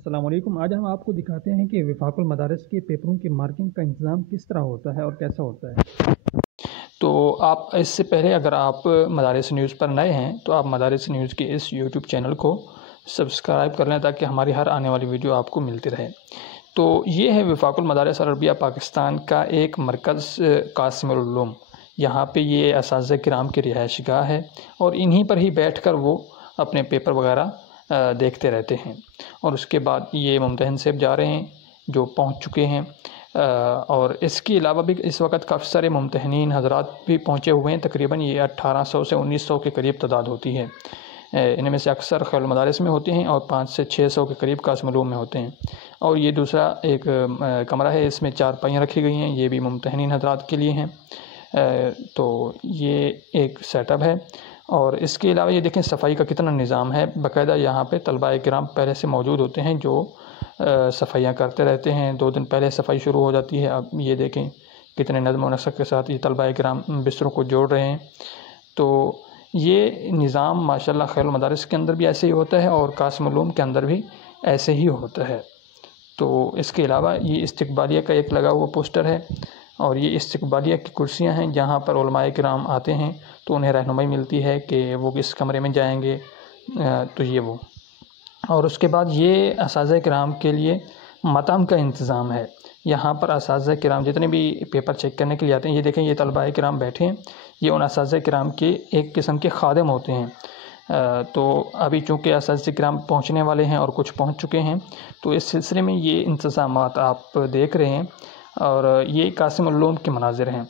السلام علیکم۔ آج ہم آپ کو دکھاتے ہیں کہ وفاق المدارس کے پیپروں کی مارکنگ کا انتظام کس طرح ہوتا ہے اور کیسا ہوتا ہے۔ تو آپ اس سے پہلے اگر آپ مدارس نیوز پر نئے ہیں تو آپ مدارس نیوز کے اس یوٹیوب چینل کو سبسکرائب کر لیں تاکہ ہماری ہر آنے والی ویڈیو آپ کو ملتی رہے۔ تو یہ ہے وفاق المدارس العربیہ پاکستان کا ایک مرکز قاسم العلوم۔ یہاں پہ یہ اساتذہ کرام کی رہائش گاہ ہے اور انہی پر ہی بیٹھ کر وہ اپنے پیپر وغیرہ دیکھتے رہتے ہیں۔ اور اس کے بعد یہ ممتحن صاحب جا رہے ہیں جو پہنچ چکے ہیں، اور اس کے علاوہ بھی اس وقت کافی سارے ممتحنین حضرات بھی پہنچے ہوئے ہیں۔ تقریباً یہ 1800 سے 1900 کے قریب تعداد ہوتی ہے۔ ان میں سے اکثر خیر المدارس میں ہوتے ہیں اور 500 سے 600 کے قریب قاسم العلوم میں ہوتے ہیں۔ اور یہ دوسرا ایک کمرہ ہے، اس میں 4 پائیاں رکھی گئی ہیں، یہ بھی ممتحنین حضرات کے لیے ہیں۔ تو یہ ایک سیٹ اپ ہے۔ اور اس کے علاوہ یہ دیکھیں صفائی کا کتنا نظام ہے، باقاعدہ یہاں پہ طلباء کرام پہلے سے موجود ہوتے ہیں جو صفائیاں کرتے رہتے ہیں۔ 2 دن پہلے صفائی شروع ہو جاتی ہے۔ اب یہ دیکھیں کتنے نظم و نسق کے ساتھ یہ طلباء کرام بستروں کو جوڑ رہے ہیں۔ تو یہ نظام ماشاءاللہ خیر المدارس کے اندر بھی ایسے ہی ہوتا ہے اور قاسم العلوم کے اندر بھی ایسے ہی ہوتا ہے۔ تو اس کے علاوہ یہ استقبالیہ کا ایک لگا ہوا پوسٹر ہے، اور یہ استقبالیہ کی کرسیاں ہیں جہاں پر علماء کرام آتے ہیں تو انہیں رہنمائی ملتی ہے کہ وہ کس کمرے میں جائیں گے، تو یہ وہ۔ اور اس کے بعد یہ اساتذہ کرام کے لیے مطعم کا انتظام ہے۔ یہاں پر اساتذہ کرام جتنے بھی پیپر چیک کرنے کے لیے آتے ہیں، یہ دیکھیں یہ طلباء کرام بیٹھے ہیں، یہ ان اساتذہ کرام کے ایک قسم کے خادم ہوتے ہیں۔ تو ابھی چونکہ اساتذہ کرام پہنچنے والے ہیں اور کچھ پہنچ چکے ہیں، تو اس سلسلے میں یہ انتظامات آپ دیکھ رہے ہیں۔ اور یہ قاسم العلوم کے مناظر ہیں۔